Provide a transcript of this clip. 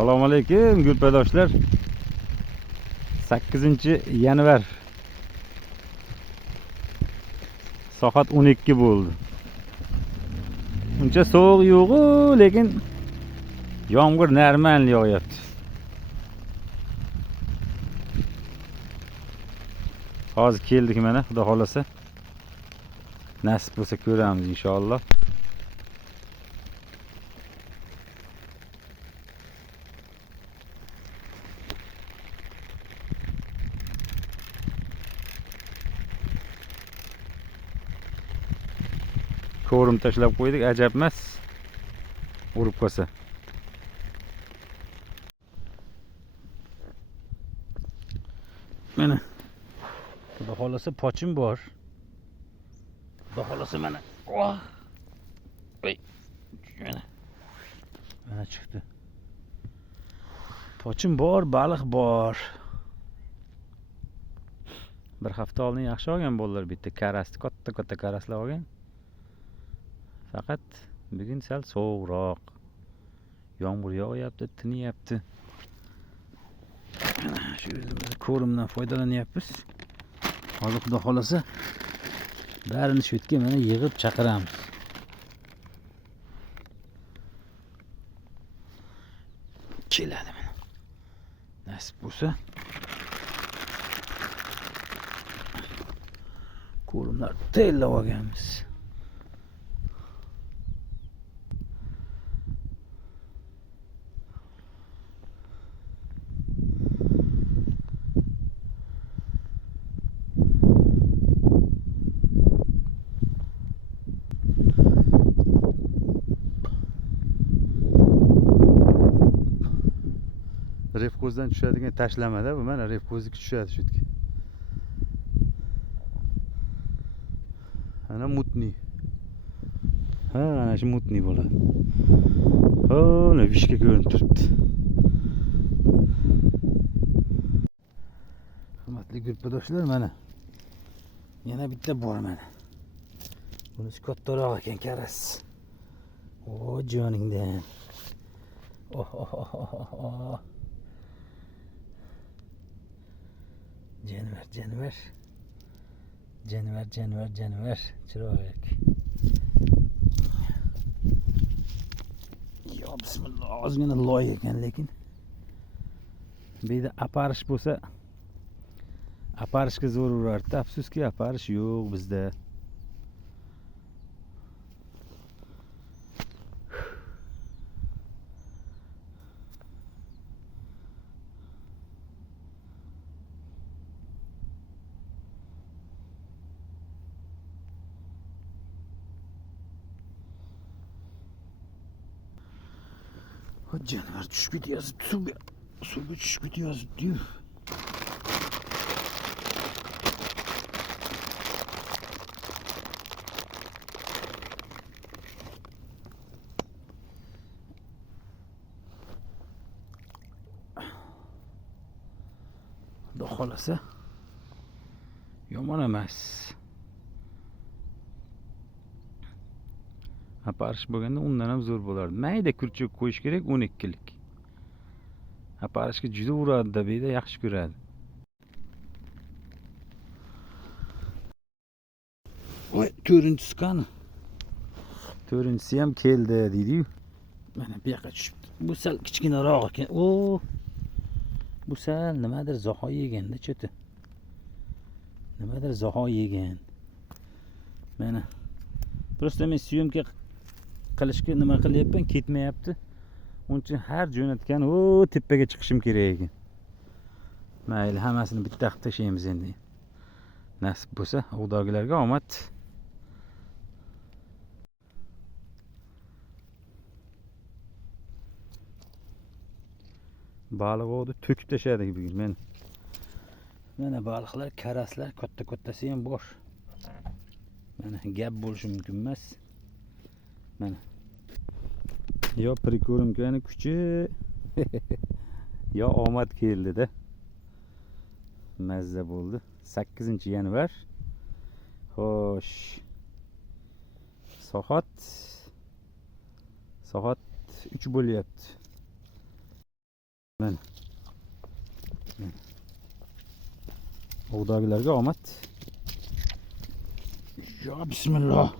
Assalomu alaykum gulpadoshlar. 8-yanvar. Soat 12 bo'ldi. Uncha sovuq yo'q, lekin yomg'ir normal yog'yapti. Hozir keldik mana, xudo xolasa. Nasib bo'lsa ko'ramiz inshaalloh. Ko'rim tashlab qo'ydik, ajab emas. Urib qolsa. Mana xudo xolasa pochim bor. Xudo xolasa mana. Oh! Ey. Mana chiqdi. Pochim bor, baliq bor. Bir hafta oldin yaxshi olgan bolalar bitta karasni, katta karaslar olgan. Faqat bugun sal sovuqroq. Yomg'ir yog'yapti, tinyapti. Shu o'zimiz ko'rimdan foydalanyapmiz. Hozir xudo xolasa barini shu yerga mana yig'ib chaqiramiz. Keladi mana. Nasib bo'lsa ko'rimlar tayyorlab olganmiz. Refkozdan tushadigan tashlamada bu mana refkozniki tushadi shu yerga. Ana mutni. Ha, ana shu mutni bo'ladi. Ana vishka ko'rinib turibdi. Hurmatli gulpadoshlar, mana yana bitta bor mana. Bunisi kattaroq ekan, karas. O joningdan. Oh. Canavar. Chiroyli. Yo bismillah, ozgina loy ekan, lekin bu yerda aparish bo'lsa, aparishga zo'r urardi. Afsuski aparish yo'q bizda. Canavar tushib ketyapti, suvga tushib ketyapti. Xudo xolasa yomon emas. Aparish bo'lganda undan ham zo'r bo'lardi. Mayda kurchuk qo'yish kerak, 12lik. Aparishga juda uradi, bu yerda yaxshi ko'radi. Voy, to'rinchisi qani? To'rinchisi ham keldi deydi-yu. Mana bu yoqqa tushibdi. Bu sal kichkinaroq ekan. Bu sal nimadir zoho yeganda cho'ti. Nimadir zoho yegan. Mana. Prosta men syomka qilishga nima qilyapman, ketmayapti. Onun uchun har jo'natgan tepaga chiqishim kerak ekan. Mayli, hammasini bitta qilib tashlaymiz endi. Nasib bo'lsa, o'g'dorgilarga omad. Baliq o'g'di to'kib tashladik bugun. Mana baliqlar, karaslar, kattasi ham bor. Mana gap bo'lishi mumkin emas. Mana yo priko'rimkani kuchi yo omad keldi-da. Mazza bo'ldi. 8-yanvar. Xo'sh. Soat 3 bo'lyapti. Mana. Ovdagilarga omad. Ya bismillah.